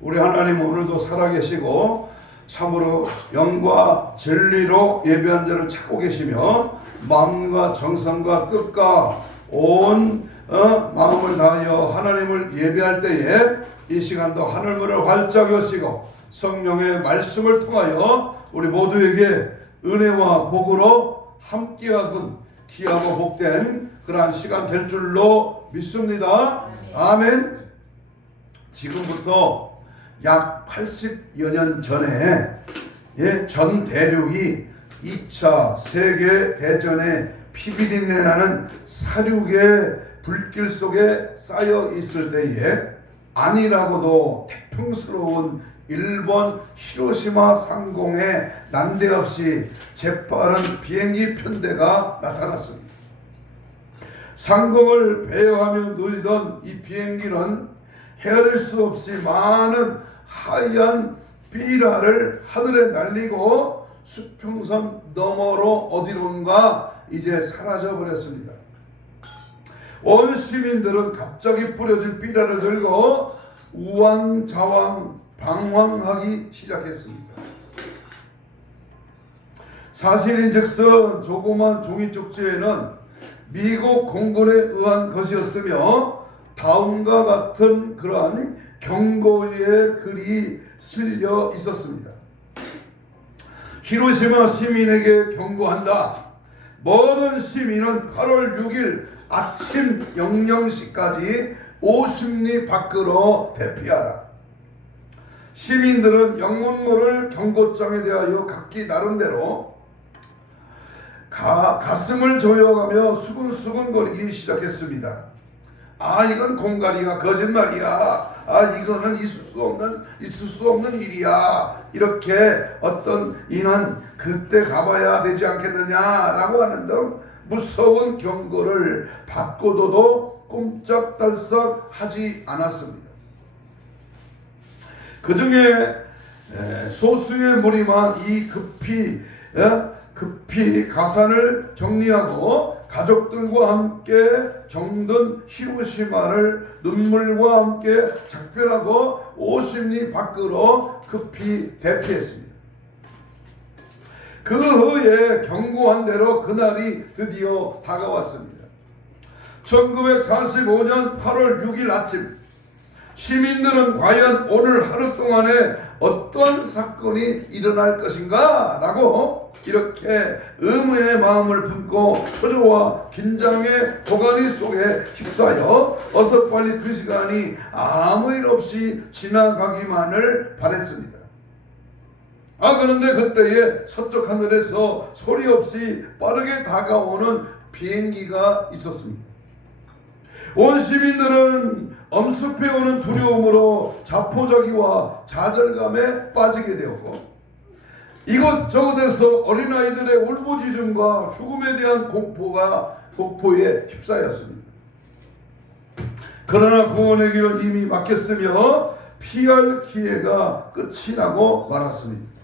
우리 하나님 오늘도 살아계시고 참으로 영과 진리로 예배한 자를 찾고 계시며 마음과 정성과 뜻과 온 마음을 다하여 하나님을 예배할 때에 이 시간도 하늘문을 활짝 여시고 성령의 말씀을 통하여 우리 모두에게 은혜와 복으로 함께하는 귀하고 복된 그러한 시간 될 줄로 믿습니다. 아멘. 지금부터 약 80여 년 전에 전 대륙이 2차 세계대전의 피비린내 나는 사륙의 불길 속에 쌓여 있을 때에 안이라고도 태평스러운 일본 히로시마 상공에 난데없이 재빠른 비행기 편대가 나타났습니다. 상공을 배회하며 누리던 이 비행기는 헤아릴 수 없이 많은 하얀 삐라를 하늘에 날리고 수평선 너머로 어디론가 이제 사라져 버렸습니다. 온 시민들은 갑자기 뿌려진 삐라를 들고 우왕좌왕 방황하기 시작했습니다. 사실인즉슨 조그만 종이 쪽지에는 미국 공군에 의한 것이었으며 다음과 같은 그러한 경고의 글이 실려 있었습니다. 히로시마 시민에게 경고한다. 모든 시민은 8월 6일 아침 00시까지 50리 밖으로 대피하라. 시민들은 영문모를 경고장에 대하여 각기 나름대로 가슴을 조여가며 수근수근거리기 시작했습니다. 이건 공갈이가 거짓말이야. 이거는 있을 수 없는 일이야. 이렇게 어떤 이는 그때 가봐야 되지 않겠느냐라고 하는 등 무서운 경고를 받고도 꼼짝달싹 하지 않았습니다. 그 중에 소수의 무리만 이 급히 가산을 정리하고 가족들과 함께 정든 히로시마를 눈물과 함께 작별하고 50리 밖으로 급히 대피했습니다. 그 후에 경고한 대로 그날이 드디어 다가왔습니다. 1945년 8월 6일 아침, 시민들은 과연 오늘 하루 동안에 어떤 사건이 일어날 것인가? 라고 이렇게 의문의 마음을 품고 초조와 긴장의 도가니 속에 휩싸여 어서 빨리 그 시간이 아무 일 없이 지나가기만을 바랬습니다. 그런데 그때에 서쪽 하늘에서 소리 없이 빠르게 다가오는 비행기가 있었습니다. 온 시민들은 엄습해 오는 두려움으로 자포자기와 좌절감에 빠지게 되었고 이곳저곳에서 어린아이들의 울부짖음과 죽음에 대한 공포에 휩싸였습니다. 그러나 구원의 길은 이미 막혔으며 피할 기회가 끝이 나고 말았습니다.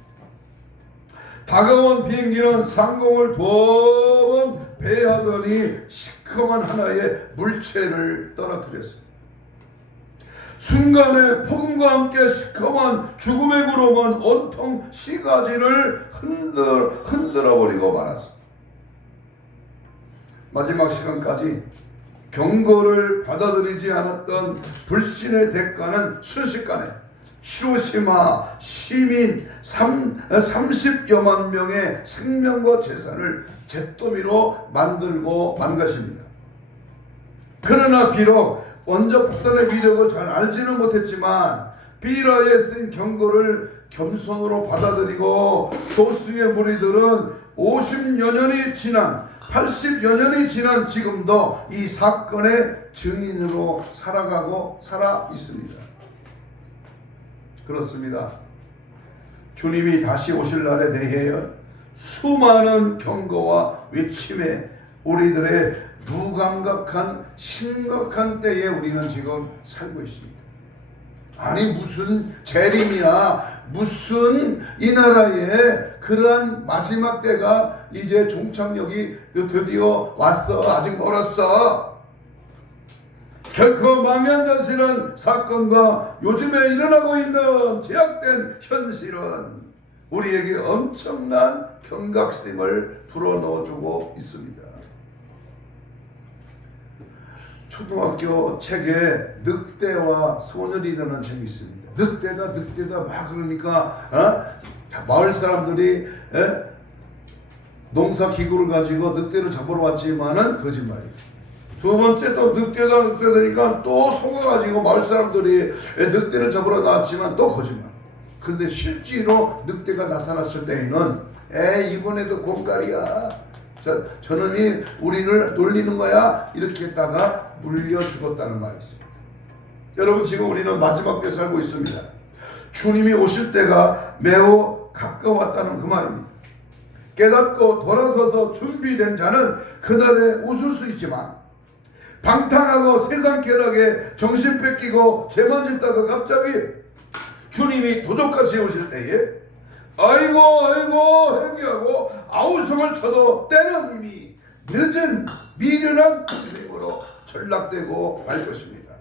다가온 비행기는 상공을 두어 번 배하더니 시커먼 하나의 물체를 떨어뜨렸습니다. 순간에 폭음과 함께 시커먼 죽음의 구름은 온통 시가지를 흔들어버리고 말았습니다. 마지막 시간까지 경고를 받아들이지 않았던 불신의 대가는 순식간에 히로시마 시민 30여만 명의 생명과 재산을 잿더미로 만들고 만 것입니다. 그러나 비록 원자폭탄의 위력을 잘 알지는 못했지만 삐라에 쓴 경고를 겸손으로 받아들이고 소수의 무리들은 50여 년이 지난 80여 년이 지난 지금도 이 사건의 증인으로 살아 있습니다. 그렇습니다. 주님이 다시 오실 날에 대해 수많은 경고와 외침에 우리들의 무감각한 심각한 때에 우리는 지금 살고 있습니다. 무슨 재림이야, 무슨 이 나라에 그러한 마지막 때가 이제 종착역이 드디어 왔어, 아직 멀었어. 결코 망연자실한 사건과 요즘에 일어나고 있는 제약된 현실은 우리에게 엄청난 경각심을 불어넣어주고 있습니다. 초등학교 책에 늑대와 소년이라는 책이 있습니다. 늑대다 막 그러니까 마을 사람들이 농사 기구를 가지고 늑대를 잡으러 왔지만은 거짓말이에요. 두 번째 또 늑대다니까 또 속아가지고 마을 사람들이 늑대를 잡으러 나왔지만 또 거짓말. 근데 실제로 늑대가 나타났을 때에는 이번에도 공갈이야. 저놈이 우리를 놀리는 거야. 이렇게 했다가 물려 죽었다는 말이 있습니다. 여러분, 지금 우리는 마지막 때 살고 있습니다. 주님이 오실 때가 매우 가까웠다는 그 말입니다. 깨닫고 돌아서서 준비된 자는 그날에 웃을 수 있지만, 방탕하고 세상 쾌락에 정신 뺏기고 죄만 짓다가 갑자기 주님이 도적같이 오실 때에 아이고 회개하고 아우성을 쳐도 때는 이미 늦은 미련한 인생으로 전락되고 말 것입니다.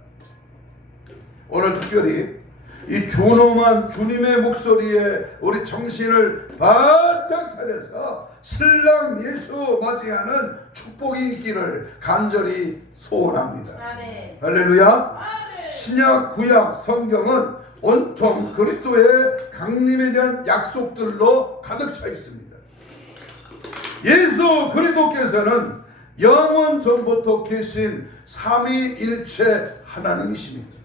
오늘 특별히 이 준엄한 주님의 목소리에 우리 정신을 바짝 차려서 신랑 예수 맞이하는 축복이 있기를 간절히 소원합니다. 아멘. 할렐루야. 아멘. 신약 구약 성경은 온통 그리스도의 강림에 대한 약속들로 가득 차 있습니다. 예수 그리스도께서는 영원 전부터 계신 삼위일체 하나님이십니다.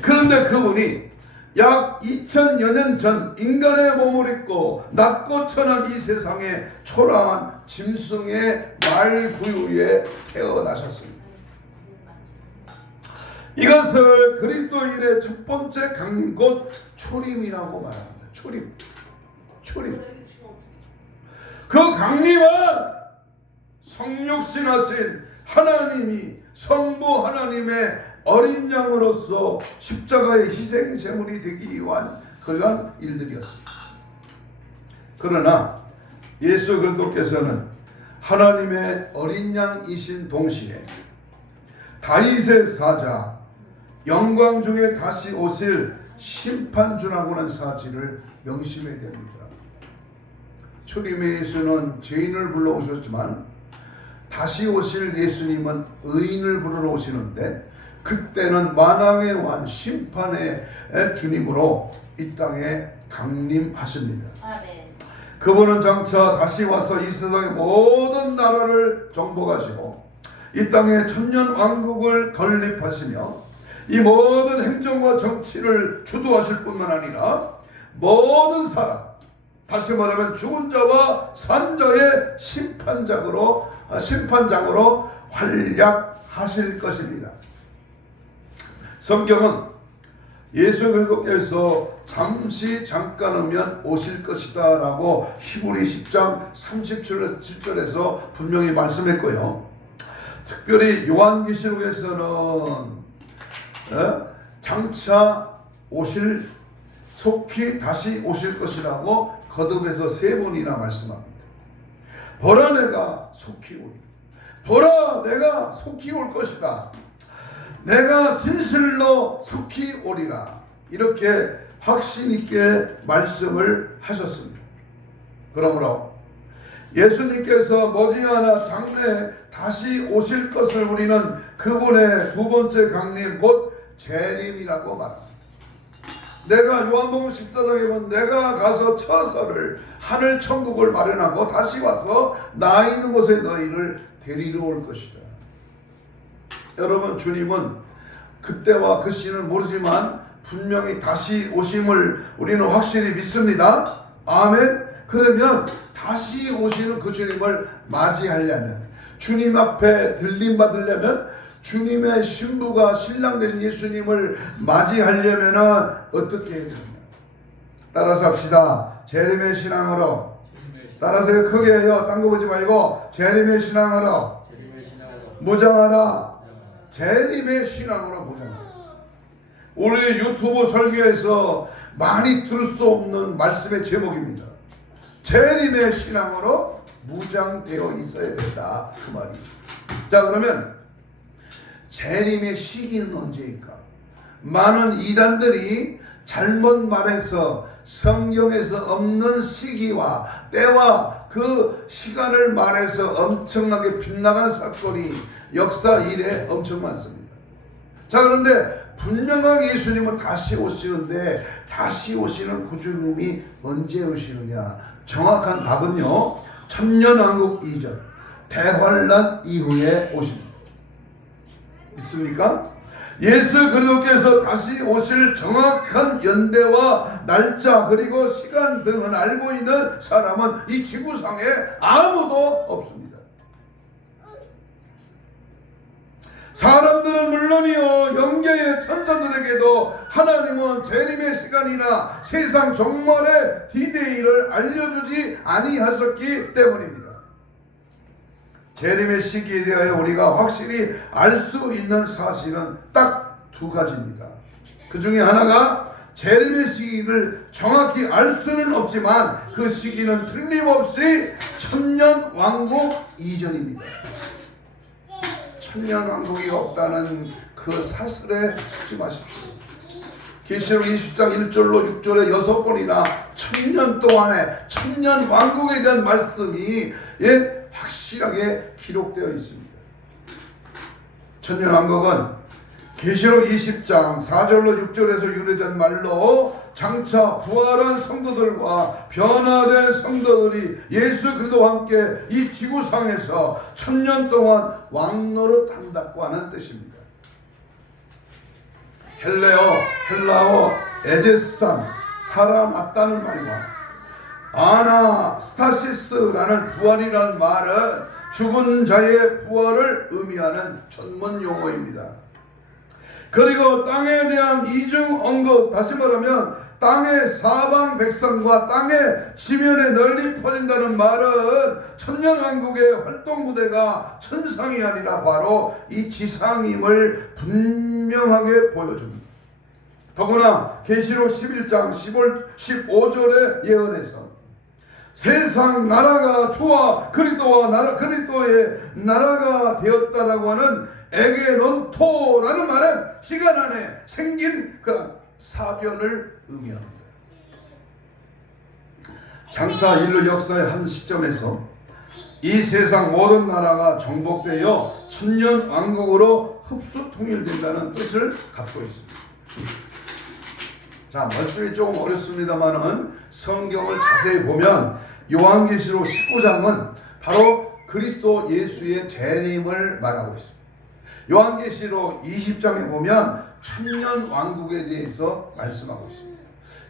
그런데 그분이 약 2000여 년 전 인간의 몸을 입고 낮고 천한 이 세상에 초라한 짐승의 말구유에 태어나셨습니다. 이것을 그리스도인의 첫 번째 강림 곧 초림이라고 말합니다. 초림. 그 강림은 성육신하신 하나님이 성부 하나님의 어린 양으로서 십자가의 희생 제물이 되기 위한 그러한 일들이었습니다. 그러나 예수 그리스도께서는 하나님의 어린 양이신 동시에 다윗의 사자, 영광 중에 다시 오실 심판주라고는 사실을 명심해야 됩니다. 초림의 예수는 죄인을 불러오셨지만 다시 오실 예수님은 의인을 부르러 오시는데 그때는 만왕의 왕 심판의 주님으로 이 땅에 강림하십니다. 아멘. 그분은 장차 다시 와서 이 세상의 모든 나라를 정복하시고 이 땅에 천년 왕국을 건립하시며 이 모든 행정과 정치를 주도하실 뿐만 아니라 모든 사람, 다시 말하면 죽은 자와 산 자의 심판장으로 활약하실 것입니다. 성경은 예수 그리스도께서 잠깐 오면 오실 것이다 라고 히브리 10장 37절에서 분명히 말씀했고요. 특별히 요한계시록에서는 장차 오실, 속히 다시 오실 것이라고 거듭해서 3번이나 말씀합니다. 보라 내가 속히 오리라. 보라 내가 속히 올 것이다. 내가 진실로 속히 오리라. 이렇게 확신 있게 말씀을 하셨습니다. 그러므로 예수님께서 머지않아 장래에 다시 오실 것을 우리는 그분의 두 번째 강림 곧 재림이라고 말합니다. 내가 요한복음 14장에 보면 내가 가서 처소를 하늘 천국을 마련하고 다시 와서 나 있는 곳에 너희를 데리러 올 것이다. 여러분, 주님은 그때와 그 시는 모르지만 분명히 다시 오심을 우리는 확실히 믿습니다. 아멘. 그러면 다시 오시는 그 주님을 맞이하려면, 주님 앞에 들림받으려면, 주님의 신부가 신랑 된 예수님을 맞이하려면 어떻게 해야 되느냐. 따라서 합시다. 재림의 신앙으로. 따라서 크게 해요. 딴 거 보지 말고 재림의 신앙으로 무장하라. 재림의 신앙으로 무장하라. 우리 유튜브 설교에서 많이 들을 수 없는 말씀의 제목입니다. 재림의 신앙으로 무장되어 있어야 된다, 그 말이죠. 자, 그러면 재림의 시기는 언제일까? 많은 이단들이 잘못 말해서 성경에서 없는 시기와 때와 그 시간을 말해서 엄청나게 빗나간 사건이 역사 이래 엄청 많습니다. 자, 그런데 분명하게 예수님은 다시 오시는데 다시 오시는 그 주님이 언제 오시느냐? 정확한 답은요, 천년왕국 이전 대환란 이후에 오십니다. 믿습니까? 예수 그리스도께서 다시 오실 정확한 연대와 날짜 그리고 시간 등을 알고 있는 사람은 이 지구상에 아무도 없습니다. 사람들은 물론이요, 영계의 천사들에게도 하나님은 재림의 시간이나 세상 종말의 디데이를 알려주지 아니하셨기 때문입니다. 재림의 시기에 대하여 우리가 확실히 알 수 있는 사실은 딱 두 가지입니다. 그 중에 하나가 재림의 시기를 정확히 알 수는 없지만 그 시기는 틀림없이 천년왕국 이전입니다. 천년왕국이 없다는 그 사슬에 속지 마십시오. 계시록 20장 1절로 6절에 6번이나 천년 동안에 천년왕국에 대한 말씀이 확실하게 기록되어 있습니다. 천년왕국은 계시록 20장 4절로 6절에서 유래된 말로 장차 부활한 성도들과 변화된 성도들이 예수 그리스도와 함께 이 지구상에서 천년 동안 왕노릇 한다고 하는 뜻입니다. 헬라어 에제산 살아났다는 말과 아나스타시스라는 부활이라는 말은 죽은 자의 부활을 의미하는 전문 용어입니다. 그리고 땅에 대한 이중 언급, 다시 말하면 땅의 사방 백성과 땅의 지면에 널리 퍼진다는 말은 천년왕국의 활동 무대가 천상이 아니라 바로 이 지상임을 분명하게 보여줍니다. 더구나 계시록 11장 15절의 예언에서 세상 나라가 주와 그리스도의 나라가 되었다라고 하는 에게론토라는 말은 시간 안에 생긴 그런 사변을 의미합니다. 장차 인류 역사의 한 시점에서 이 세상 모든 나라가 정복되어 천년 왕국으로 흡수 통일된다는 뜻을 갖고 있습니다. 자, 말씀이 조금 어렵습니다만은 성경을 자세히 보면 요한계시록 19장은 바로 그리스도 예수의 재림을 말하고 있습니다. 요한계시록 20장에 보면 천년 왕국에 대해서 말씀하고 있습니다.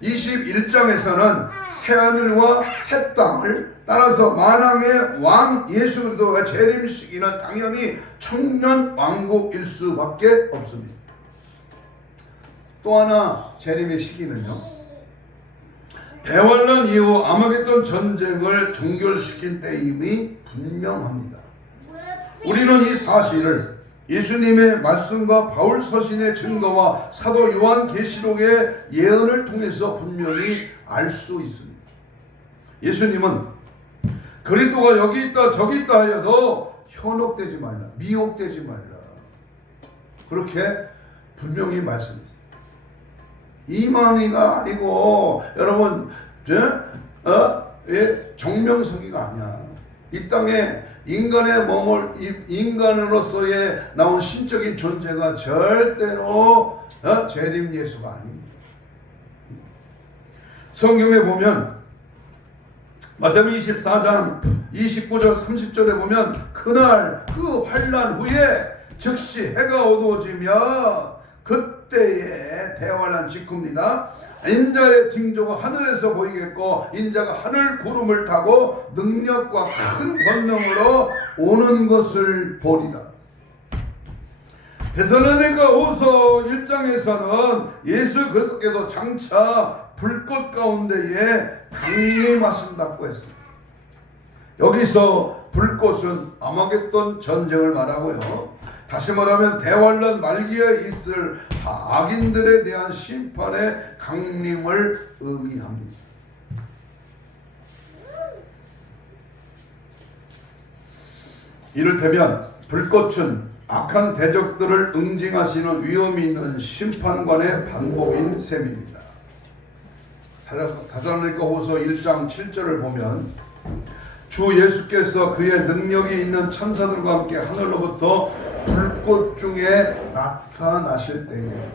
21장에서는 새하늘과 새 땅을 따라서 만왕의 왕 예수 그리스도의 재림 시기는 당연히 천년 왕국일 수밖에 없습니다. 또 하나 재림의 시기는요, 대환란 이후 아마겟돈 전쟁을 종결시킨 때임이 분명합니다. 우리는 이 사실을 예수님의 말씀과 바울 서신의 증거와 사도 요한계시록의 예언을 통해서 분명히 알 수 있습니다. 예수님은 그리스도가 여기 있다 저기 있다 하여도 현혹되지 말라, 미혹되지 말라, 그렇게 분명히 말씀했습니다. 이만희가 아니고 여러분 정명석이가 아니야. 이 땅에 인간으로서의 나온 신적인 존재가 절대로 재림 예수가 아닙니다. 성경에 보면 마태복음 24장 29절 30절에 보면 그날 그 환난 후에 즉시 해가 어두워지며 그때의 대환난 직후입니다. 인자의 징조가 하늘에서 보이겠고 인자가 하늘 구름을 타고 능력과 큰 권능으로 오는 것을 보리라. 데살로니가후서 1장에서는 예수 그리스도께서 장차 불꽃 가운데에 강림하신다고 했습니다. 여기서 불꽃은 아마겟돈 전쟁을 말하고요, 다시 말하면 대환란 말기에 있을 악인들에 대한 심판의 강림을 의미합니다. 이를테면 불꽃은 악한 대적들을 응징하시는 위험이 있는 심판관의 방법인 셈입니다. 데살로니가 후서 1장 7절을 보면 주 예수께서 그의 능력이 있는 천사들과 함께 하늘로부터 불꽃 중에 나타나실 때에,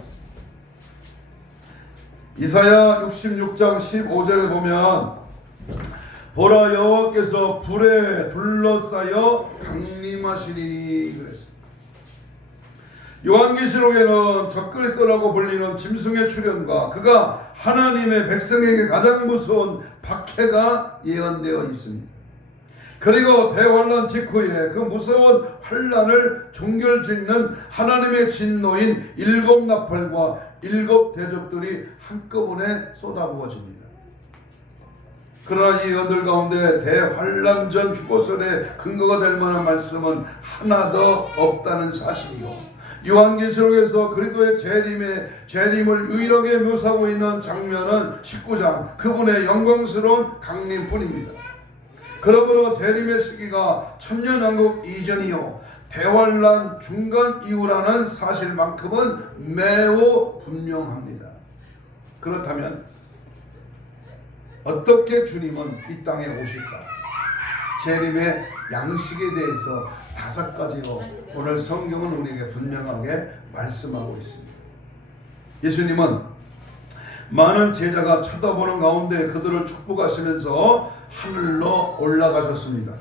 이사야 66장 15절에 보면 보라 여호와께서 불에 둘러싸여 강림하시리니 그랬습니다. 요한계시록에는 적그리스도라고 불리는 짐승의 출현과 그가 하나님의 백성에게 가장 무서운 박해가 예언되어 있습니다. 그리고 대환란 직후에 그 무서운 환란을 종결짓는 하나님의 진노인 7 나팔과 7 대접들이 한꺼번에 쏟아부어집니다. 그러나 이 예언들 가운데 대환란 전 휴거설의 근거가 될 만한 말씀은 하나도 없다는 사실이요, 요한계시록에서 그리스도의 재림을 유일하게 묘사하고 있는 장면은 19장 그분의 영광스러운 강림뿐입니다. 그러므로 재림의 시기가 천년왕국 이전이요 대환란 중간 이후라는 사실만큼은 매우 분명합니다. 그렇다면 어떻게 주님은 이 땅에 오실까? 재림의 양식에 대해서 5가지로 오늘 성경은 우리에게 분명하게 말씀하고 있습니다. 예수님은 많은 제자가 쳐다보는 가운데 그들을 축복하시면서 하늘로 올라가셨습니다.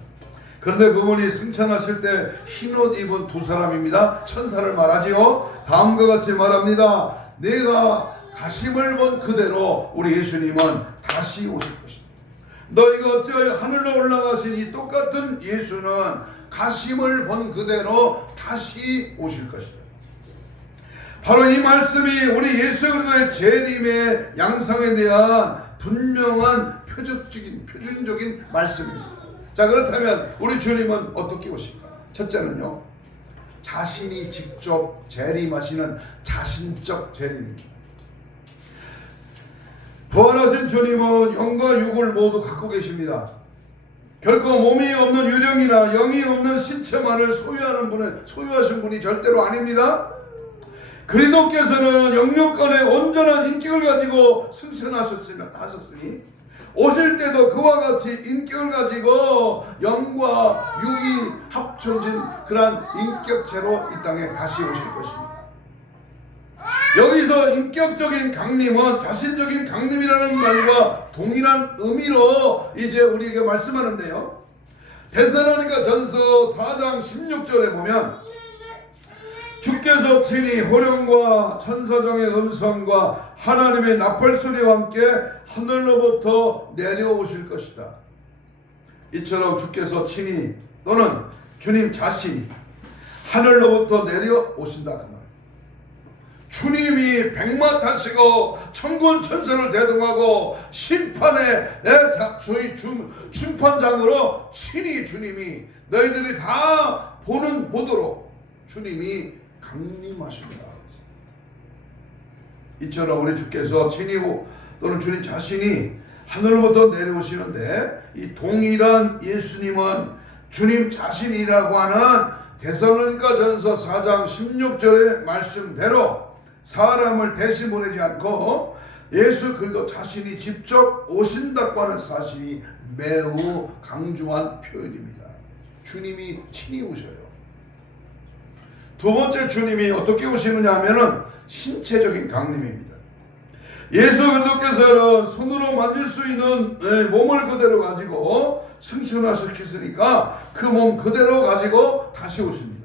그런데 그분이 승천하실 때 흰옷 입은 2사람입니다. 천사를 말하지요. 다음과 같이 말합니다. 내가 가심을 본 그대로 우리 예수님은 다시 오실 것이다. 너희가 어찌하여 하늘로 올라가신 이 똑같은 예수는 가심을 본 그대로 다시 오실 것이다. 바로 이 말씀이 우리 예수 그리스도의 재림의 양상에 대한 분명한 표준적인 말씀입니다. 자, 그렇다면 우리 주님은 어떻게 오실까? 첫째는요, 자신이 직접 재림하시는 자신적 재림입니다. 부활하신 주님은 영과 육을 모두 갖고 계십니다. 결코 몸이 없는 유령이나 영이 없는 신체만을 소유하신 분이 절대로 아닙니다. 그리스도께서는 영육간의 온전한 인격을 가지고 승천하셨으니 오실 때도 그와 같이 인격을 가지고 영과 육이 합쳐진 그러한 인격체로 이 땅에 다시 오실 것입니다. 여기서 인격적인 강림은 자신적인 강림이라는 말과 동일한 의미로 이제 우리에게 말씀하는데요. 데살로니가 전서 4장 16절에 보면 주께서 친히 호령과 천사장의 음성과 하나님의 나팔소리와 함께 하늘로부터 내려오실 것이다. 이처럼 주께서 친히 또는 주님 자신이 하늘로부터 내려오신다 그 말. 주님이 백마 타시고 천군 천사를 대동하고 심판의 심판장으로 친히 주님이 너희들이 다 보도록 주님이 강림하십니다. 이처럼 우리 주께서 친히 또는 주님 자신이 하늘로부터 내려오시는데 이 동일한 예수님은 주님 자신이라고 하는 데살로니가 전서 4장 16절의 말씀대로 사람을 대신 보내지 않고 예수 그리스도 자신이 직접 오신다고 하는 사실이 매우 강조한 표현입니다. 주님이 친히 오셔요. 두 번째 주님이 어떻게 오시느냐 하면은 신체적인 강림입니다. 예수 그리스도께서는 손으로 만질 수 있는 몸을 그대로 가지고 승천하셨으니까 그 몸 그대로 가지고 다시 오십니다.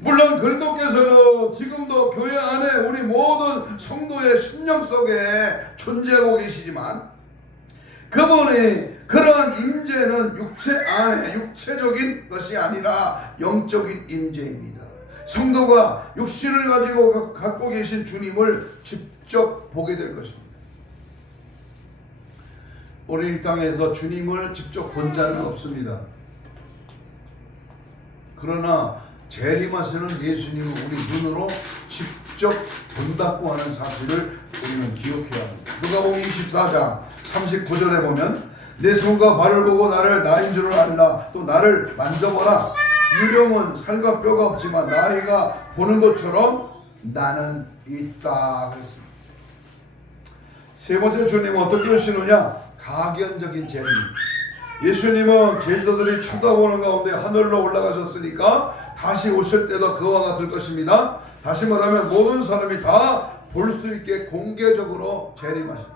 물론 그리스도께서는 지금도 교회 안에 우리 모든 성도의 심령 속에 존재하고 계시지만 그분의 그러한 임재는 육체 안에 육체적인 것이 아니라 영적인 임재입니다. 성도가 육신을 가지고 갖고 계신 주님을 직접 보게 될 것입니다. 우리 이 땅에서 주님을 직접 본 자는 없습니다. 그러나 재림하시는 예수님을 우리 눈으로 직접 본다고 하는 사실을 우리는 기억해야 합니다. 누가복음 24장 39절에 보면 내 손과 발을 보고 나를 나인 줄을 알라. 또 나를 만져보라. 유령은 살과 뼈가 없지만 나이가 보는 것처럼 나는 있다 그랬습니다. 세 번째 주님은 어떻게 오시느냐? 가견적인 재림입니다. 예수님은 제자들이 쳐다보는 가운데 하늘로 올라가셨으니까 다시 오실 때도 그와 같을 것입니다. 다시 말하면 모든 사람이 다 볼 수 있게 공개적으로 재림하십니다.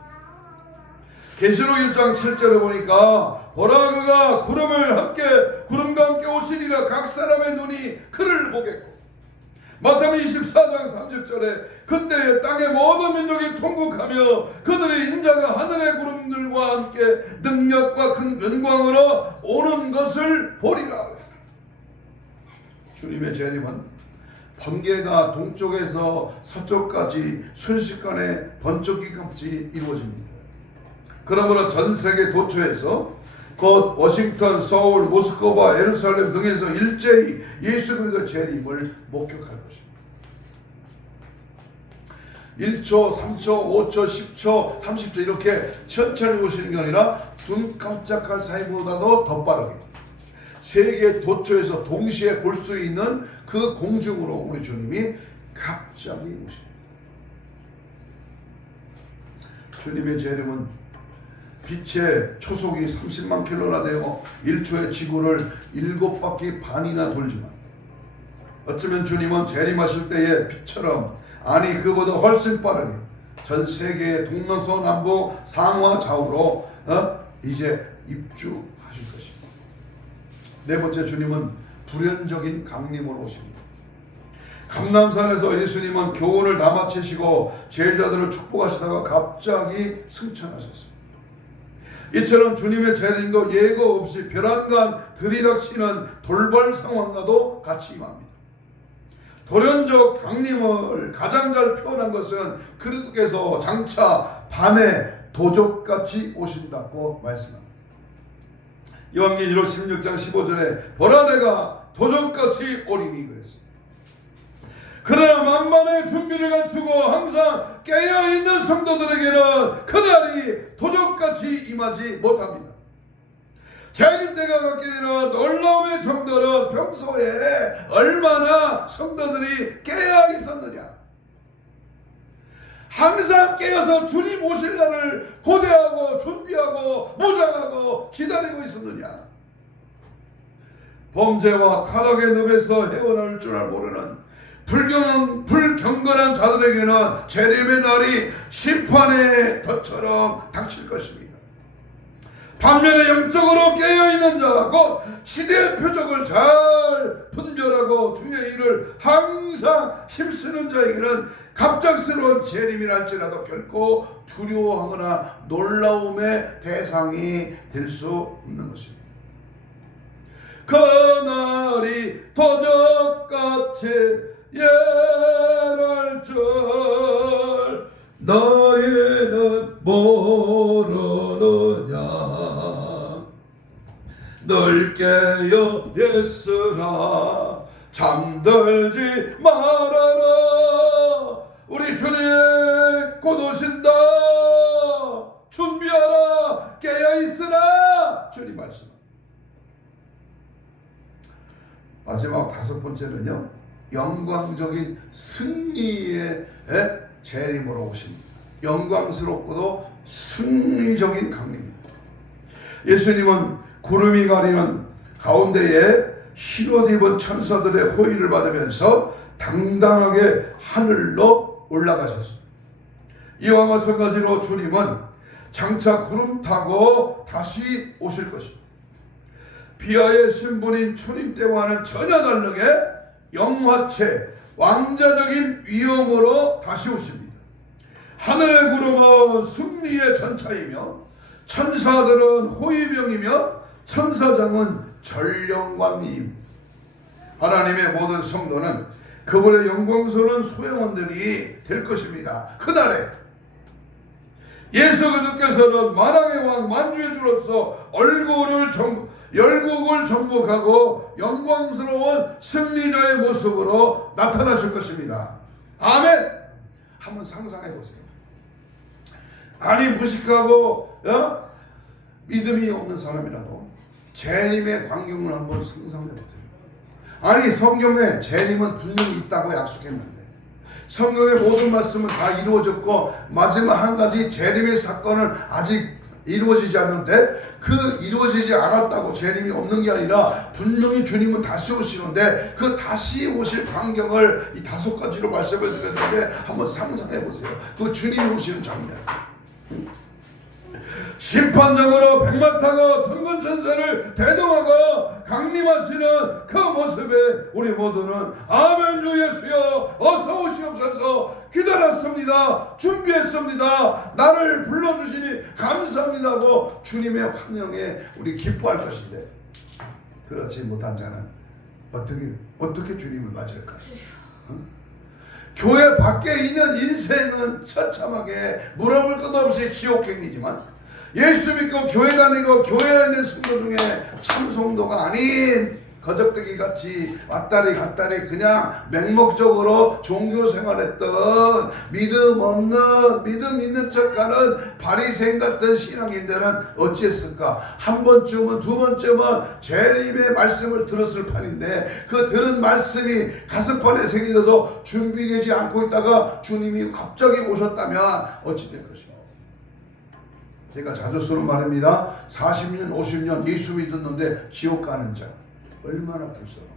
계시록 1장 7절에 보니까 보라 그가 구름과 함께 오시리라. 각 사람의 눈이 그를 보겠고, 마태복음 24장 30절에 그때에 땅의 모든 민족이 통곡하며 그들의 인자가 하늘의 구름들과 함께 능력과 큰 영광으로 오는 것을 보리라. 주님의 재림은 번개가 동쪽에서 서쪽까지 순식간에 번쩍이같이 이루어집니다. 그러므로 전 세계 도처에서 곧 워싱턴, 서울, 모스크바, 예루살렘 등에서 일제히 예수 그리스도의 재림을 목격할 것입니다. 1초, 3초, 5초, 10초, 30초 이렇게 천천히 오시는 게 아니라 눈 깜짝할 사이보다도 더 빠르게 세계 도처에서 동시에 볼 수 있는 그 공중으로 우리 주님이 갑자기 오십니다. 주님의 재림은 빛의 초속이 30만 킬로나 되어 1초에 지구를 7바퀴 반이나 돌지만 어쩌면 주님은 재림하실 때의 빛처럼, 아니 그보다 훨씬 빠르게 전 세계의 동서남북 상하 좌우로 이제 입주하실 것입니다. 네 번째, 주님은 불연적인 강림으로 오십니다. 감람산에서 예수님은 교훈을 다 마치시고 제자들을 축복하시다가 갑자기 승천하셨습니다. 이처럼 주님의 재림도 예고 없이 벼랑간 들이닥치는 돌발 상황과도 같이 임합니다. 돌연적 강림을 가장 잘 표현한 것은 그리스도께서 장차 밤에 도적같이 오신다고 말씀합니다. 요한계시록 16장 15절에 보라 내가 도적같이 오리니 그랬습니다. 그러나 만반의 준비를 갖추고 항상 깨어있는 성도들에게는 그날이 도적같이 임하지 못합니다. 재림 때가 갖기에는 놀라움의 정도는 평소에 얼마나 성도들이 깨어 있었느냐, 항상 깨어서 주님 오실 날을 고대하고 준비하고 무장하고 기다리고 있었느냐. 범죄와 타락의 늪에서 헤어나올 줄 모르는 불경건한 자들에게는 재림의 날이 심판의 덫처럼 닥칠 것입니다. 반면에 영적으로 깨어있는 자, 곧 시대의 표적을 잘 분별하고 주의 일을 항상 힘쓰는 자에게는 갑작스러운 재림이랄지라도 결코 두려워하거나 놀라움의 대상이 될 수 없는 것입니다. 그날이 도적같이 예랄 줄 너희는 모르느냐. 널 깨어 있으나 잠들지 말아라. 우리 주님 곧 오신다. 준비하라. 깨어 있으라. 주님 말씀. 마지막 다섯 번째는요, 영광적인 승리의 재림으로 오십니다. 영광스럽고도 승리적인 강림입니다. 예수님은 구름이 가리는 가운데에 흰옷 입은 천사들의 호의를 받으면서 당당하게 하늘로 올라가셨습니다. 이와 마찬가지로 주님은 장차 구름 타고 다시 오실 것입니다. 비하의 신분인 주님 때와는 전혀 다르게 영화체 왕자적인 위엄으로 다시 오십니다. 하늘의 구름은 승리의 전차이며 천사들은 호위병이며 천사장은 전령관입니다. 하나님의 모든 성도는 그분의 영광스러운 소영원들이 될 것입니다. 그날에 예수 그리스도께서는 만왕의 왕 만주의 주로서 열국을 정복하고 영광스러운 승리자의 모습으로 나타나실 것입니다. 아멘. 한번 상상해 보세요. 아니 무식하고 믿음이 없는 사람이라도 재림의 광경을 한번 상상해 보세요. 아니 성경에 재림은 분명히 있다고 약속했는데 성경의 모든 말씀은 다 이루어졌고 마지막 한 가지 재림의 사건은 아직 이루어지지 않는데 그 이루어지지 않았다고 재림이 없는 게 아니라 분명히 주님은 다시 오시는데 그 다시 오실 광경을 이 5가지로 말씀을 드렸는데 한번 상상해 보세요. 그 주님이 오시는 장면. 심판장으로 백마 타고 천군 천사를 대동하고 강림하시는 그 모습에 우리 모두는 아멘 주 예수여 어서 오시옵소서 기다렸습니다. 준비했습니다. 나를 불러주시니 감사합니다 하고 주님의 환영에 우리 기뻐할 것인데 그렇지 못한 자는 어떻게 주님을 맞을까? 응? 교회 밖에 있는 인생은 처참하게 물어볼 것 없이 지옥행이지만 예수 믿고 교회 다니고 교회에 있는 성도 중에 참 성도가 아닌 거적대기 같이 왔다리 갔다리 그냥 맹목적으로 종교 생활했던 믿음 있는 척하는 바리새인 같은 신앙인들은 어찌했을까? 한 번쯤은 두 번쯤은 재림의 말씀을 들었을 판인데 그 들은 말씀이 가슴판에 새겨져서 준비되지 않고 있다가 주님이 갑자기 오셨다면 어찌 될 것인가? 제가 자주 쓰는 말입니다. 40년 50년 예수 믿었는데 지옥 가는 자 얼마나 불쌍하고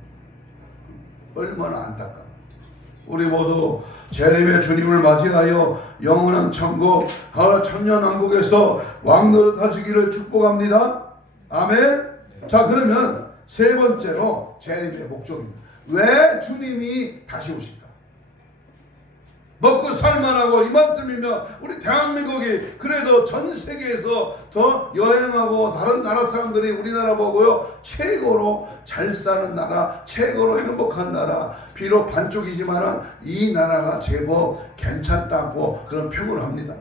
얼마나 안타까워. 우리 모두 재림의 주님을 맞이하여 영원한 천국 천년왕국에서 왕노릇 하시기를 축복합니다. 아멘. 자 그러면 세 번째로 재림의 목적입니다. 왜 주님이 다시 오실까? 먹고 살만하고 이 말씀이면 우리 대한민국이 그래도 전 세계에서 더 여행하고 다른 나라 사람들이 우리나라 보고요 최고로 잘 사는 나라, 최고로 행복한 나라. 비록 반쪽이지만 이 나라가 제법 괜찮다고 그런 평을 합니다.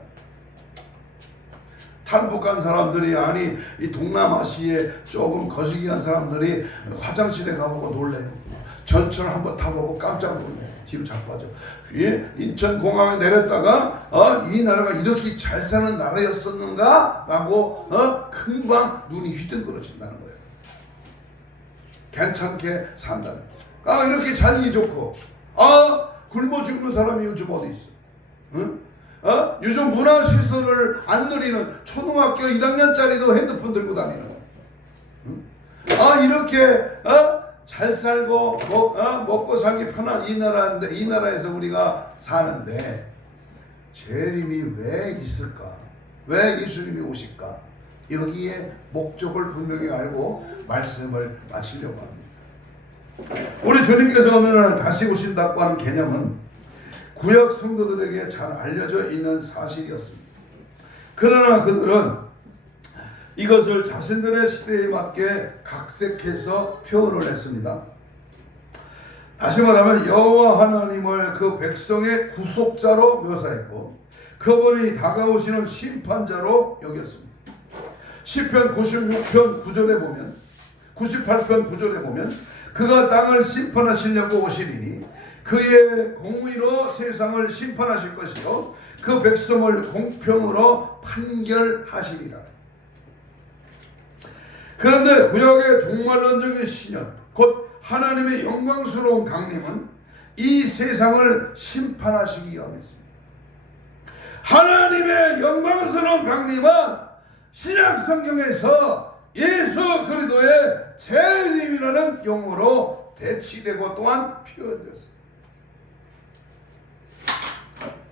탈북한 사람들이 아니 이 동남아시아에 조금 거시기한 사람들이 화장실에 가보고 놀래요. 전철 한번 타보고 깜짝 놀래요. 뒤로 자빠져. 인천공항에 내렸다가 이 나라가 이렇게 잘 사는 나라였었는가? 라고 금방 눈이 휘둥그러진다는 거예요. 괜찮게 산다는 거예요. 이렇게 살기 좋고 굶어 죽는 사람이 요즘 어디 있어? 응? 요즘 문화시설을 안 누리는 초등학교 1학년짜리도 핸드폰 들고 다니는 거예요. 응? 이렇게 잘 살고 먹고 살기 편한 이 나라인데 이 나라에서 우리가 사는데 재림이 왜 있을까? 왜 예수님이 오실까? 여기에 목적을 분명히 알고 말씀을 마치려고 합니다. 우리 주님께서 어느 날 다시 오신다고 하는 개념은 구약 성도들에게 잘 알려져 있는 사실이었습니다. 그러나 그들은 이것을 자신들의 시대에 맞게 각색해서 표현을 했습니다. 다시 말하면 여호와 하나님을 그 백성의 구속자로 묘사했고 그분이 다가오시는 심판자로 여겼습니다. 시편 96편 9절에 보면 98편 9절에 보면 그가 땅을 심판하시려고 오시리니 그의 공의로 세상을 심판하실 것이요 그 백성을 공평으로 판결하시리라. 그런데 구약의 종말론적인 시년 곧 하나님의 영광스러운 강림은 이 세상을 심판하시기 위함이었습니다. 하나님의 영광스러운 강림은 신약 성경에서 예수 그리스도의 재림이라는 용어로 대치되고 또한 표현되었습니다.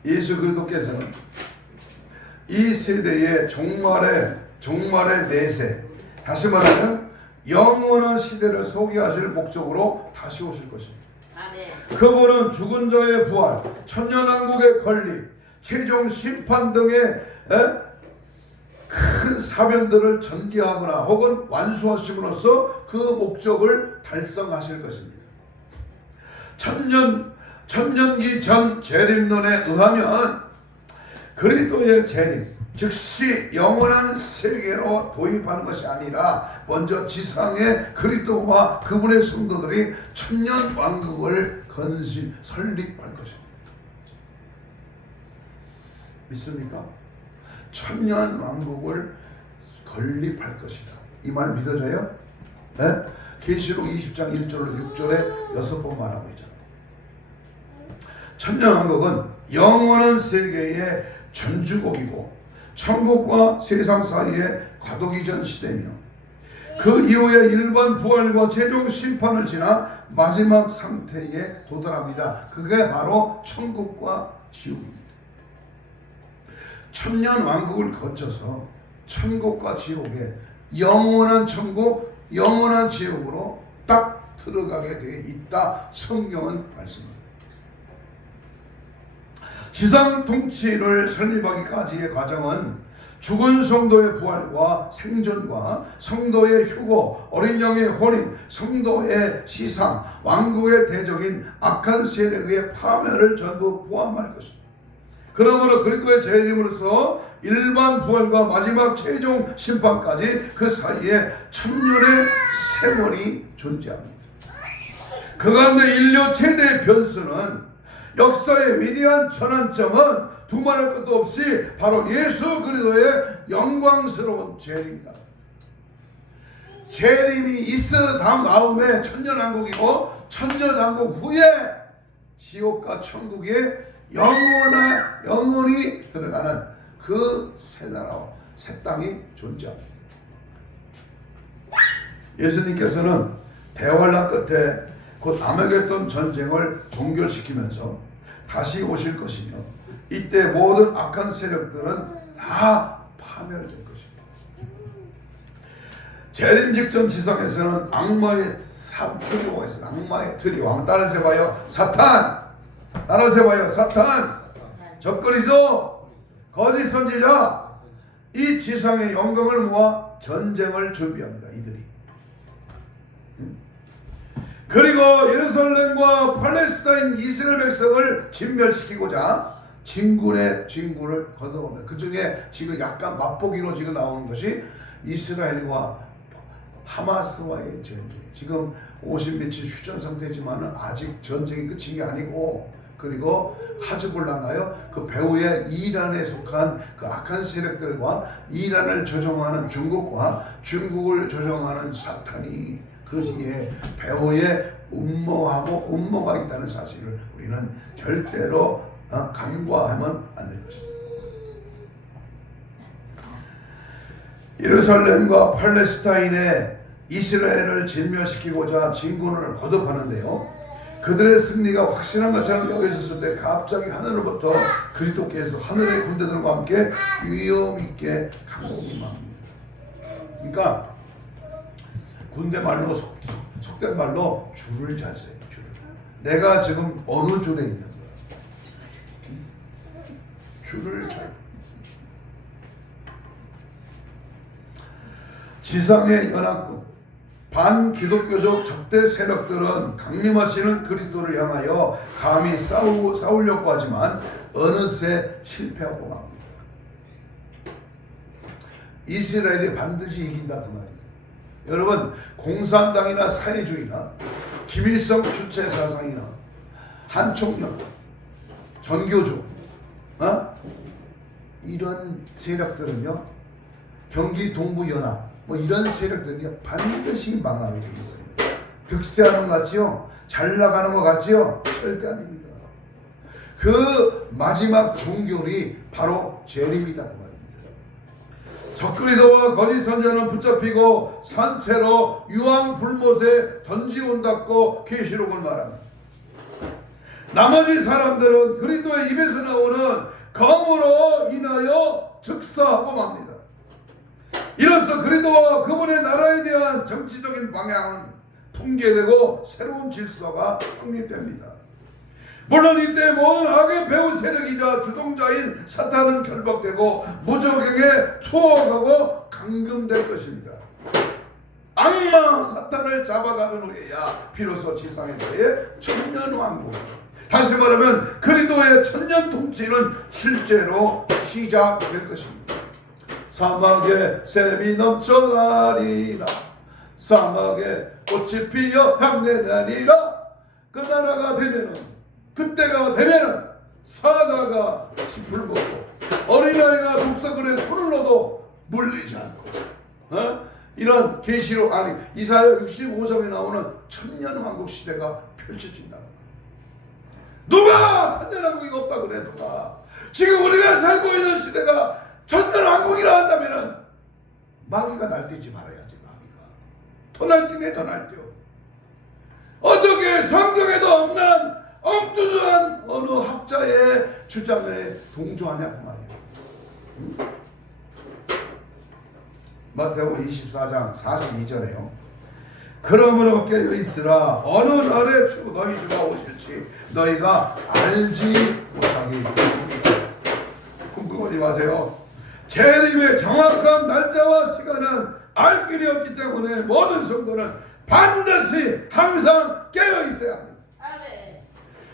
예수 그리스도께서는 이 세대의 종말의 내세 다시 말하면 영원한 시대를 소개하실 목적으로 다시 오실 것입니다. 그분은 죽은 자의 부활, 천년왕국의 건립, 최종 심판 등의 큰 사변들을 전개하거나 혹은 완수하심으로써 그 목적을 달성하실 것입니다. 천년기 전 재림론에 의하면 그리스도의 재림 즉시 영원한 세계로 도입하는 것이 아니라 먼저 지상의 그리스도와 그분의 성도들이 천년 왕국을 설립할 것입니다. 믿습니까? 천년 왕국을 건립할 것이다. 이 말 믿어져요? 네? 계시록 20장 1절로 6절에 6번 말하고 있잖아요. 천년왕국은 영원한 세계의 전주곡이고 천국과 세상 사이의 과도기전 시대며 그 이후에 일반 부활과 최종 심판을 지나 마지막 상태에 도달합니다. 그게 바로 천국과 지옥입니다. 천년왕국을 거쳐서 천국과 지옥에 영원한 천국, 영원한 지옥으로 딱 들어가게 되어 있다. 성경은 말씀합니다. 지상 통치를 설립하기까지의 과정은 죽은 성도의 부활과 생존과 성도의 휴거, 어린 양의 혼인, 성도의 시상, 왕국의 대적인 악한 세력의 파멸을 전부 포함할 것입니다. 그러므로 그리스도의 재림으로써 일반 부활과 마지막 최종 심판까지 그 사이에 천년의 세월이 존재합니다. 그 가운데 인류 최대의 변수는 역사의 위대한 전환점은 두말할 것도 없이 바로 예수 그리스도의 영광스러운 재림이다. 재림이 있어 다음에 천년왕국이고 천년왕국 후에 지옥과 천국에 영원히 들어가는 그 새 나라와 새 땅이 존재합니다. 예수님께서는 대환란 끝에 곧 아메게돈 전쟁을 종결시키면서 다시 오실 것이며 이때 모든 악한 세력들은 다 파멸될 것입니다. 재림 직전 지상에서는 악마의 트리오가 있어요. 악마의 트리오. 한번 따라서 해봐요. 사탄. 따라서 해봐요. 사탄. 적그리스도. 거짓 선지자. 이 지상의 영광을 모아 전쟁을 준비합니다. 이들이. 그리고 예루살렘과 팔레스타인 이스라엘 백성을 진멸시키고자 진군을 거둬옵니다. 그 중에 지금 약간 맛보기로 지금 나오는 것이 이스라엘과 하마스와의 전쟁. 지금 50 며칠 휴전 상태지만 아직 전쟁이 끝인 게 아니고, 그리고 하즈볼라인가요? 그 배후에 이란에 속한 그 악한 세력들과 이란을 조종하는 중국과 중국을 조종하는 사탄이 그 뒤에 배후에 음모가 있다는 사실을 우리는 절대로 간과하면 안 될 것입니다. 예루살렘과 팔레스타인에 이스라엘을 진멸시키고자 진군을 거듭하는데요, 그들의 승리가 확실한 것처럼 여겨졌을 때 갑자기 하늘로부터 그리스도께서 하늘의 군대들과 함께 위험 있게 강공이 맙니다. 그러니까 군대 말로 속된 말로 줄을 잘 서요. 줄을. 내가 지금 어느 줄에 있는 거야. 줄을 잘. 지상의 연합군, 반기독교적 적대 세력들은 강림하시는 그리스도를 향하여 감히 싸우려고 하지만 어느새 실패하고 맙니다. 이스라엘이 반드시 이긴다 그 말이에요. 여러분, 공산당이나 사회주의나 김일성 주체 사상이나 한총련, 전교조, 이런 세력들은요, 경기 동부연합, 이런 세력들은요, 반드시 망하게 되어 있어요. 득세하는 것 같지요? 잘 나가는 것 같지요? 절대 아닙니다. 그 마지막 종결이 바로 재림이다 그 말입니다. 적그리스도와 거짓 선지자는 붙잡히고 산채로 유황불못에 던지온다고 계시록은 말합니다. 나머지 사람들은 그리스도의 입에서 나오는 검으로 인하여 즉사하고 맙니다. 이로써 그리스도와 그분의 나라에 대한 정치적인 방향은 붕괴되고 새로운 질서가 확립됩니다. 물론 이때 모든 악의 배후 세력이자 주동자인 사탄은 결박되고 무적행에 투옥하고 감금될 것입니다. 악마 사탄을 잡아가는 후에야 비로소 지상에서의 천년왕국, 다시 말하면 그리스도의 천년 통치는 실제로 시작될 것입니다. 사막에 샘이 넘쳐나리라, 사막에 꽃이 피어 향내나리라. 그 나라가 되면은, 그때가 되면은 사자가 짚을 먹고 어린아이가 독사근에 손을 넣어도 물리지 않고 이런 계시록 아니 이사야 65장에 나오는 천년왕국 시대가 펼쳐진다. 누가 천년왕국이 없다 그래? 누가? 지금 우리가 살고 있는 시대가 천년왕국이라 한다면은 마귀가 날뛰지 말아야지. 마귀가 더 날뛰네, 더 날뛰어. 어떻게 성경에도 없는 엉뚱한 어느 학자의 주장에 동조하냐고 말이에요. 응? 마태복음 24장 42절에요. 그러므로 깨어있으라. 어느 날에 너희 주가 오실지 너희가 알지 못하기 때문이다. 궁금하지 마세요. 재림의 정확한 날짜와 시간은 알 길이 없기 때문에 모든 성도는 반드시 항상 깨어있어야 합니다.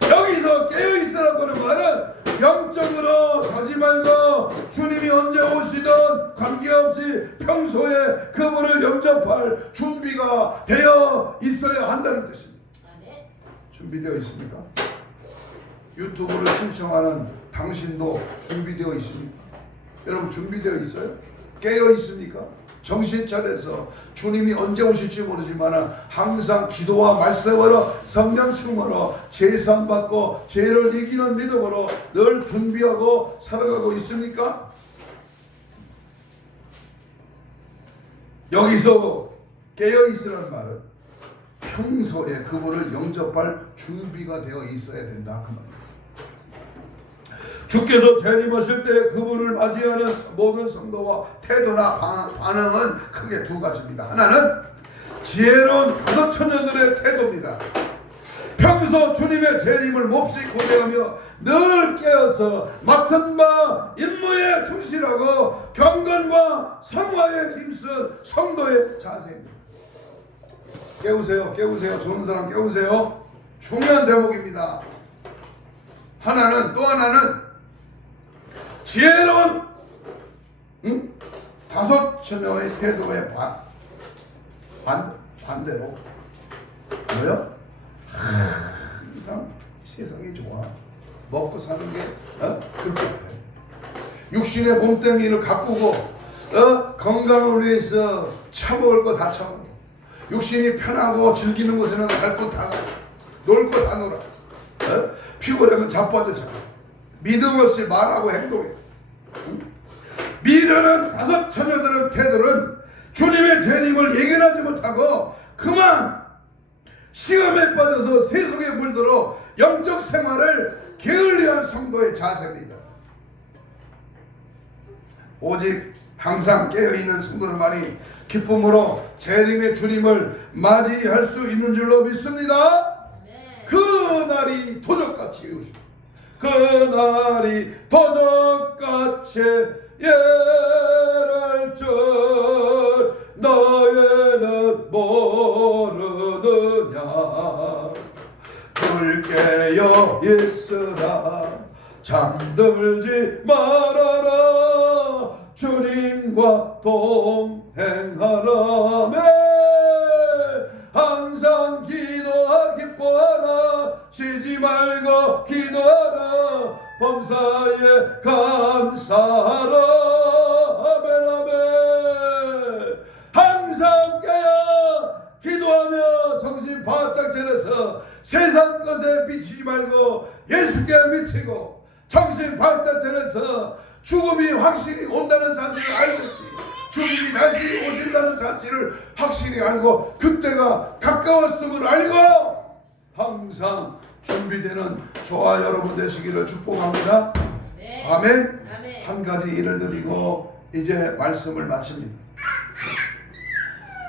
여기서 깨어있으라고 하는 말은 영적으로 자지 말고 주님이 언제 오시든 관계없이 평소에 그분을 영접할 준비가 되어 있어야 한다는 뜻입니다. 준비되어 있습니까? 유튜브를 신청하는 당신도 준비되어 있습니까? 여러분 준비되어 있어요? 깨어 있습니까? 정신 차려서 주님이 언제 오실지 모르지만 항상 기도와 말씀으로 성령 충만으로 제사 받고 죄를 이기는 믿음으로 늘 준비하고 살아가고 있습니까? 여기서 깨어 있으라는 말은 평소에 그분을 영접할 준비가 되어 있어야 된다 그 말입니다. 주께서 재림하실 때 그분을 맞이하는 모든 성도와 태도나 반응은 크게 두 가지입니다. 하나는 지혜로운 다섯 처녀들의 태도입니다. 평소 주님의 재림을 몹시 고대하며 늘 깨어서 맡은 바 임무에 충실하고 경건과 성화에 힘쓴 성도의 자세입니다. 깨우세요. 깨우세요. 좋은 사람 깨우세요. 중요한 대목입니다. 하나는 또 하나는 지혜로운 다섯 처녀의 태도의 반대로 뭐요? 항상 세상이 좋아 먹고 사는 게 그렇게 돼. 육신의 몸뚱이를 가꾸고 건강을 위해서 처먹을 거 다 처먹어. 육신이 편하고 즐기는 곳에는 갈 거 다 놀 거 다 놀아. 피곤하면 자빠져 자. 믿음 없이 말하고 행동해. 미련한 다섯 처녀들의 태도는 주님의 재림을 예견하지 못하고 그만 시험에 빠져서 세속에 물들어 영적 생활을 게을리한 성도의 자세입니다. 오직 항상 깨어있는 성도들만이 기쁨으로 재림의 주님을 맞이할 수 있는 줄로 믿습니다. 그 날이 도적같이 이루어집니다. 그 날이 도적같이 예랄 줄 너희는 모르느냐. 불 깨어 있으라 잠들지 말아라 주님과 동행하라매. 항상 기도하 기뻐하라 쉬지 말고 기도하라 범사에 감사하라. 아멘 아멘. 항상 깨어 기도하며 정신 바짝 차려서 세상 것에 미치지 말고 예수께 미치고 정신 바짝 차려서 죽음이 확실히 온다는 사실을 알듯이 주님이 다시 오신다는 사실을 확실히 알고 그때가 가까웠음을 알고 항상 준비되는 저와 여러분 되시기를 축복합니다. 네. 아멘. 아멘. 한 가지 일을 드리고 이제 말씀을 마칩니다.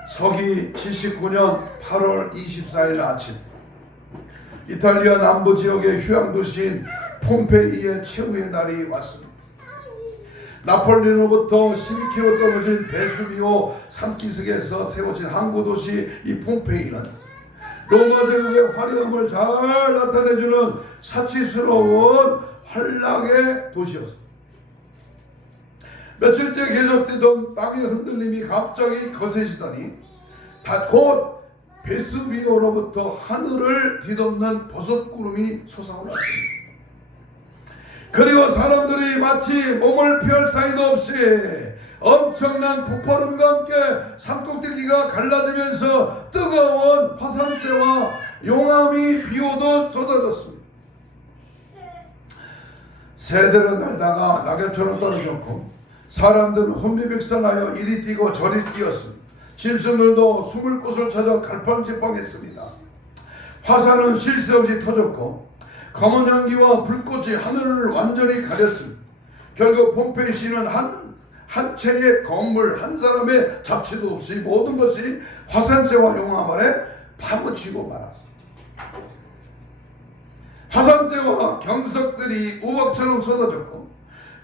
서기 79년 8월 24일 아침 이탈리아 남부 지역의 휴양도시인 폼페이의 최후의 날이 왔습니다. 나폴레옹으로부터 12km 떨어진 베수비오 산기슭에서 세워진 항구도시 이 폼페이는 로마 제국의 화려함을 잘 나타내주는 사치스러운 환락의 도시였습니다. 며칠째 계속되던 땅의 흔들림이 갑자기 거세지더니 곧 베수비오로부터 하늘을 뒤덮는 버섯구름이 솟아올랐습니다. 그리고 사람들이 마치 몸을 피할 사이도 없이 엄청난 폭발음과 함께 산꼭대기가 갈라지면서 뜨거운 화산재와 용암이 비오듯 쏟아졌습니다. 새들은 날다가 낙엽처럼 떨어졌고 사람들은 혼비백산하여 이리 뛰고 저리 뛰었습니다. 짐승들도 숨을 곳을 찾아 갈팡질팡했습니다. 화산은 쉴 새 없이 터졌고 검은 연기와 불꽃이 하늘을 완전히 가렸습니다. 결국 폼페이 시는 한 채의 건물 한 사람의 자취도 없이 모든 것이 화산재와 용암 아래 파묻히고 말았습니다. 화산재와 경석들이 우박처럼 쏟아졌고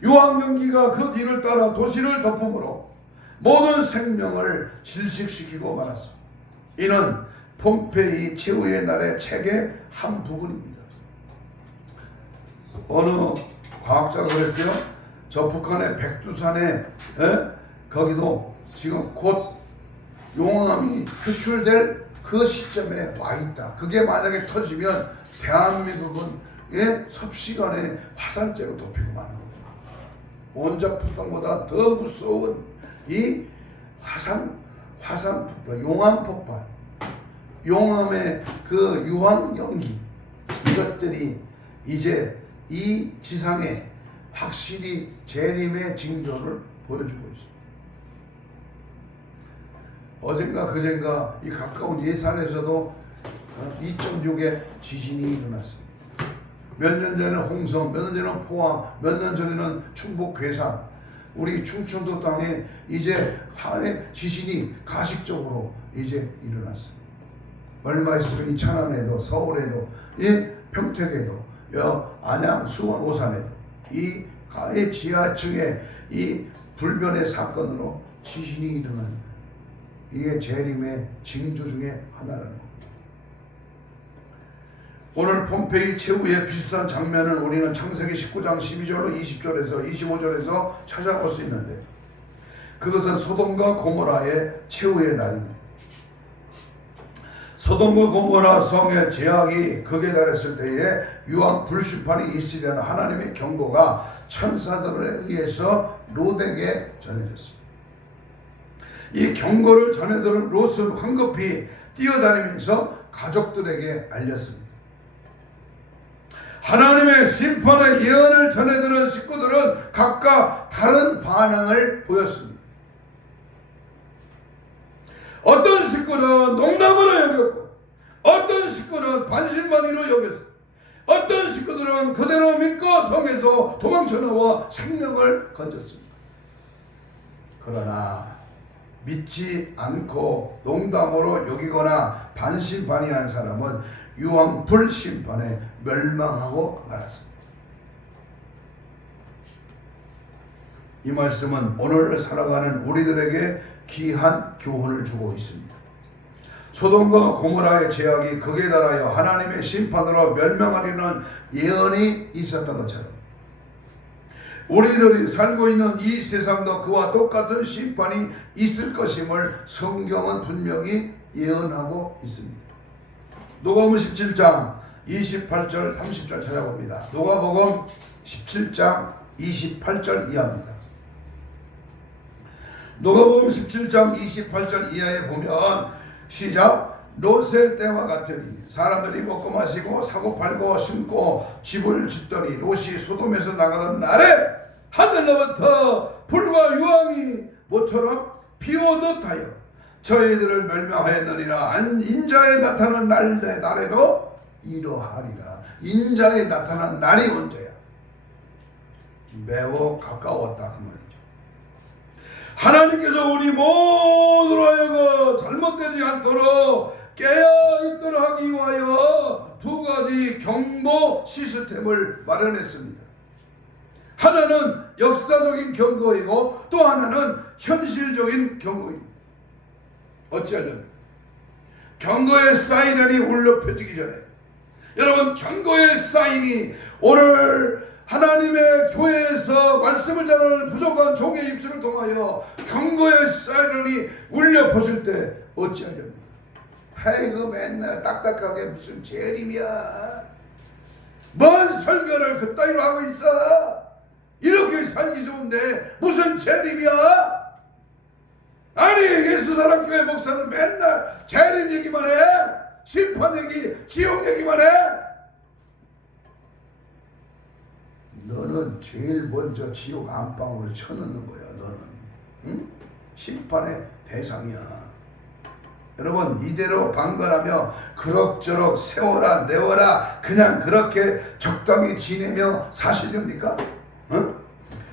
유황 연기가 그 뒤를 따라 도시를 덮음으로 모든 생명을 질식시키고 말았습니다. 이는 폼페이 최후의 날의 책의 한 부분입니다. 어느 과학자가 그랬어요. 저 북한의 백두산에 거기도 지금 곧 용암이 표출될 그 시점에 와 있다. 그게 만약에 터지면 대한민국은 섭시간에 화산재로 덮이고 마는 겁니다. 원자 폭탄보다 더 무서운 이 화산 폭발, 용암 폭발, 용암의 그 유황 연기, 이것들이 이제 이 지상에 확실히 재림의 징조를 보여주고 있습니다. 어젠가 그젠가 이 가까운 예산에서도 2.6의 지진이 일어났습니다. 몇 년 전에는 홍성, 몇 년 전에는 포항, 몇 년 전에는 충북 괴산, 우리 충청도 땅에 이제 지진이 가식적으로 이제 일어났습니다. 얼마 있으면 이 천안에도, 서울에도, 이 평택에도, 안양, 수원, 오산에도 이 지하층에 이 불변의 사건으로 지진이 일어납니다. 이게 재림의 징조 중에 하나라는 겁니다. 오늘 폼페이 최후의 비슷한 장면을 우리는 창세기 19장 12절로 20절에서 25절에서 찾아볼 수 있는데 그것은 소돔과 고모라의 최후의 날입니다. 소돔과 고모라 성의 죄악이 극에 달했을 때에 유황 불심판이 있으려는 하나님의 경고가 천사들에 의해서 롯에게 전해졌습니다. 이 경고를 전해들은 롯은 황급히 뛰어다니면서 가족들에게 알렸습니다. 하나님의 심판의 예언을 전해들은 식구들은 각각 다른 반응을 보였습니다. 어떤 식구는 농담으로 여겼고 어떤 식구는 반신반의로 여겼습니다. 어떤 식구들은 그대로 믿고 성에서 도망쳐 나와 생명을 건졌습니다. 그러나 믿지 않고 농담으로 여기거나 반신반의한 사람은 유황불 심판에 멸망하고 말았습니다. 이 말씀은 오늘 살아가는 우리들에게 귀한 교훈을 주고 있습니다. 소돔과 고모라의 죄악이 극에 달하여 하나님의 심판으로 멸망하리는 예언이 있었던 것처럼 우리들이 살고 있는 이 세상도 그와 똑같은 심판이 있을 것임을 성경은 분명히 예언하고 있습니다. 누가복음 17장 28절 30절 찾아봅니다. 누가복음 17장 28절 이하입니다. 누가복음 17장 28절 이하에 보면 시작 롯의 때와 같으니 사람들이 먹고 마시고 사고 팔고 심고 집을 짓더니 롯이 소돔에서 나가던 날에 하늘로부터 불과 유황이 모처럼 비오듯 하여 저희들을 멸망하였느니라. 인자에 나타난 날에도 이러하리라. 인자에 나타난 날이 언제야? 매우 가까웠다 그 말이죠. 하나님께서 우리 모두로 하여금 잘못되지 않도록 깨어있도록 하기 위하여 두 가지 경보 시스템을 마련했습니다. 하나는 역사적인 경고이고 또 하나는 현실적인 경고입니다. 어찌하려면 경고의 사이렌이 울려 펴지기 전에 여러분 경고의 사인이 오늘 하나님의 교회에서 말씀을 전하는 부족한 종의 입술을 통하여 경고의 사이렌이 울려 퍼질 때 어찌하렵니까? 아이고 맨날 딱딱하게 무슨 재림이야. 뭔 설교를 그따위로 하고 있어? 이렇게 살기 좋은데 무슨 재림이야? 아니 예수사랑교회 목사는 맨날 재림 얘기만 해. 심판 얘기, 지옥 얘기만 해. 너는 제일 먼저 지옥 안방으로 쳐넣는 거야. 너는 응? 심판의 대상이야. 여러분 이대로 방관하며 그럭저럭 세워라 내워라 그냥 그렇게 적당히 지내며 사시렵니까? 응?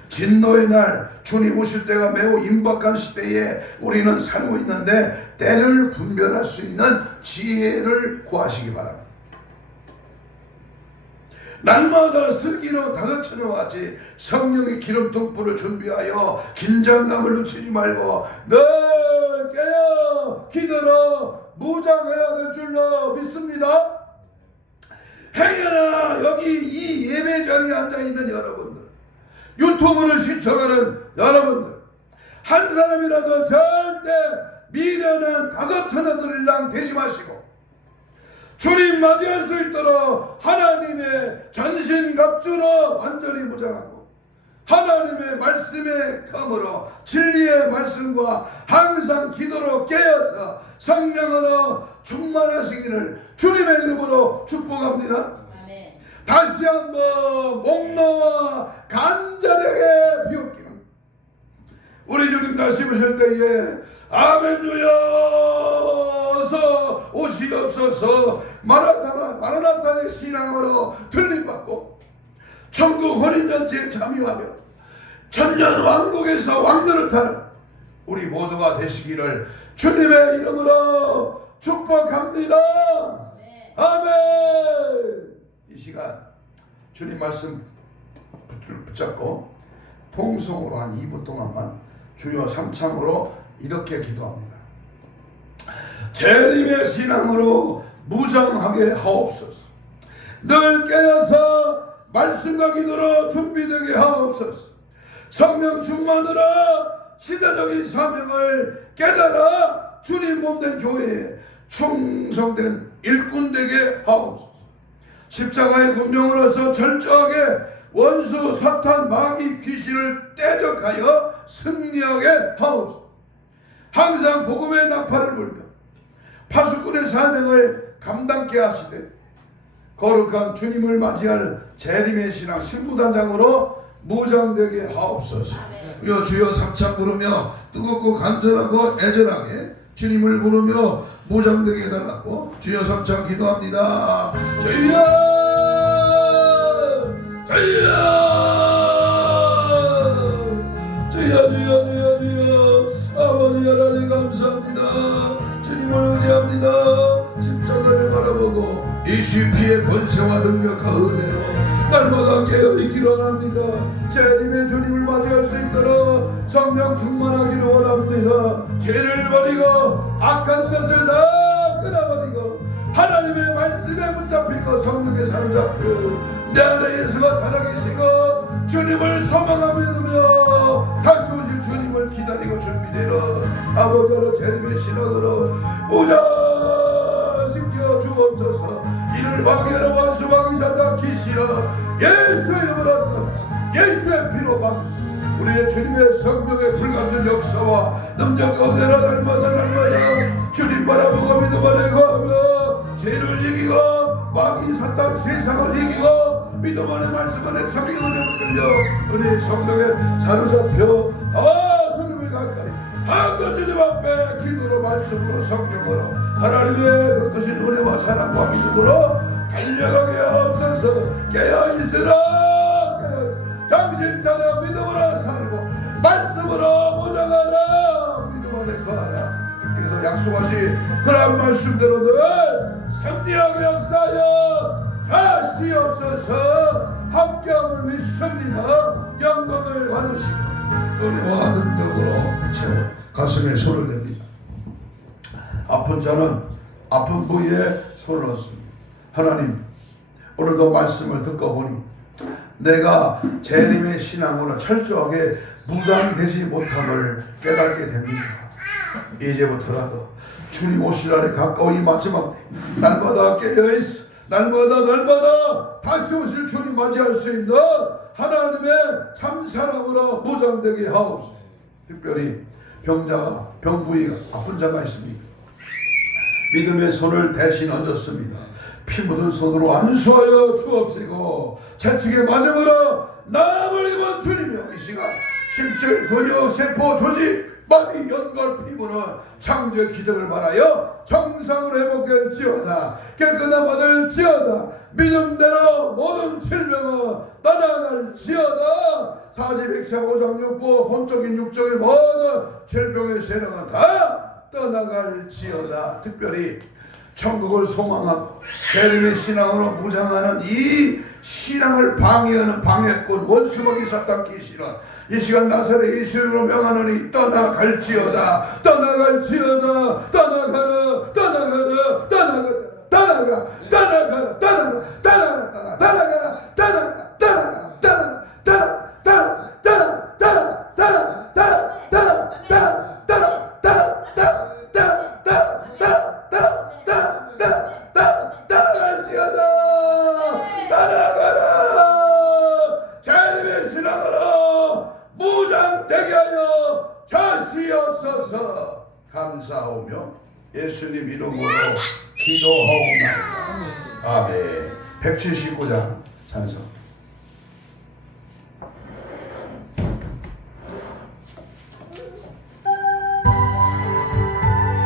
진노의 날 주님 오실 때가 매우 임박한 시대에 우리는 살고 있는데 때를 분별할 수 있는 지혜를 구하시기 바랍니다. 날마다 슬기로 다섯처녀와 같이 성령의 기름 등불을 준비하여 긴장감을 늦추지 말고 늘 깨어 기도로 무장해야 될 줄로 믿습니다. 행여나 여기 이 예배 자리에 앉아있는 여러분들, 유튜브를 시청하는 여러분들, 한 사람이라도 절대 미련한 다섯처녀들이랑 되지 마시고 주님 맞이할 수 있도록 하나님의 전신갑주로 완전히 무장하고 하나님의 말씀의 검으로 진리의 말씀과 항상 기도로 깨어서 성령으로 충만하시기를 주님의 이름으로 축복합니다. 아멘. 다시 한번 목놓아 간절하게 비웃기는 우리 주님 다시 오실 때에 아멘 주여서 오시옵소서 마라나타의 신앙으로 들림받고 천국 혼인잔치에 참여하며 천년 왕국에서 왕노릇하는 우리 모두가 되시기를 주님의 이름으로 축복합니다. 아멘. 이 시간 주님 말씀 붙잡고 통성으로 한 2분 동안만 주여 삼창으로 이렇게 기도합니다. 재림의 신앙으로 무장하게 하옵소서. 늘 깨어서 말씀과 기도로 준비되게 하옵소서. 성령 충만으로 시대적인 사명을 깨달아 주님 몸된 교회에 충성된 일꾼 되게 하옵소서. 십자가의 군병으로서 철저하게 원수 사탄 마귀 귀신을 대적하여 승리하게 하옵소서. 항상 복음의 나팔을 불며 파수꾼의 사명을 감당케 하시되 거룩한 주님을 맞이할 재림의 신앙 신부단장으로 무장되게 하옵소서. 주여 삼창 부르며 뜨겁고 간절하고 애절하게 주님을 부르며 무장되게 해달라고 주여 삼창 기도합니다. 주여 주여 주여 주여 주여 아버지 하나님 감사합니다. 주님을 의지합니다. 십자가를 바라보고 이시피의 권세와 능력과 은혜로 날마다 깨어있기를 원합니다. 재림의 주님을 맞이할 수 있도록 성령 충만하기를 원합니다. 죄를 버리고 악한 것을 다 끊어버리고 하나님의 말씀에 붙잡히고 성령에 사로잡고 내 안에 예수가 살아계시고 주님을 소망하며 믿으며 다시 오실 주님을 기다리고 준비되는 아버지로 재림의 신앙으로 무장시켜 주옵소서. 이를 방해하는 원수 방위사 다 기시라 예수의 이름으로 예수의 피로 막으시고 우리의 주님의 성령의 불같은 역사와 능력과 은혜로 날마다 주님 바라보고 믿음 안에 거하며 죄를 이기고 마귀 사탄 세상을 이기고 믿음 안에 말씀 안에 성령 안에 붙들려 은혜의 성령에 사로잡혀 주님을 가까이 한도 주님 앞에 기도로 말씀으로 성령으로 하나님의 그 크신 은혜와 사랑과 믿음으로 달려가게 하옵소서. 깨어있으라 정신 차려 믿음으로 살고 말씀으로 무장하라 믿음 안에 거하라. 주께서 약속하신 그런 말씀대로 늘 승리하게 역사하여 하시옵소서. 함께함을 믿습니다. 영광을 받으시고 은혜와 능력으로 채워 가슴에 손을 댑니다. 아픈 자는 아픈 부위에 손을 얹습니다. 하나님 오늘도 말씀을 듣고 보니 내가 재림의 신앙으로 철저하게 무장되지 못함을 깨닫게 됩니다. 이제부터라도 주님 오실 날에 가까운 이 마지막 때 날마다 깨어있어 날마다 다시 오실 주님 맞이할 수 있는 하나님의 참 사랑으로 무장되게 하옵소서. 특별히 병자가 병부이 아픈 자가 있습니까? 믿음의 손을 대신 얹었습니다. 피 묻은 손으로 안수하여 주옵시고 채찍에 맞음으로 나음을 입은 주님이여 이 시간 심줄 근육 세포 조직 마비 연골 피부는 창조의 기적을 말하여 정상으로 회복될지어다. 깨끗함 받을지어다. 믿음대로 모든 질병은 떠나갈지어다. 사지백차 오장육부 혼적인 육적인 모든 질병의 세력은 다 떠나갈지어다. 특별히 천국을 소망하고 재림의 신앙으로 무장하는 이 신앙을 방해하는 방해꾼 원수먹이 사탄 귀신은 이 시간 나사렛 예수로 명하노니 떠나갈지어다. 떠나갈지어다. 떠나가라. 떠나가라. 떠나가라. 떠나가. 떠나가라. 떠나가. 떠나가. 떠나가. 떠나가. 떠나가. 감사하오며 예수님 이름으로 기도하옵나이다. 아멘. 179장 찬송.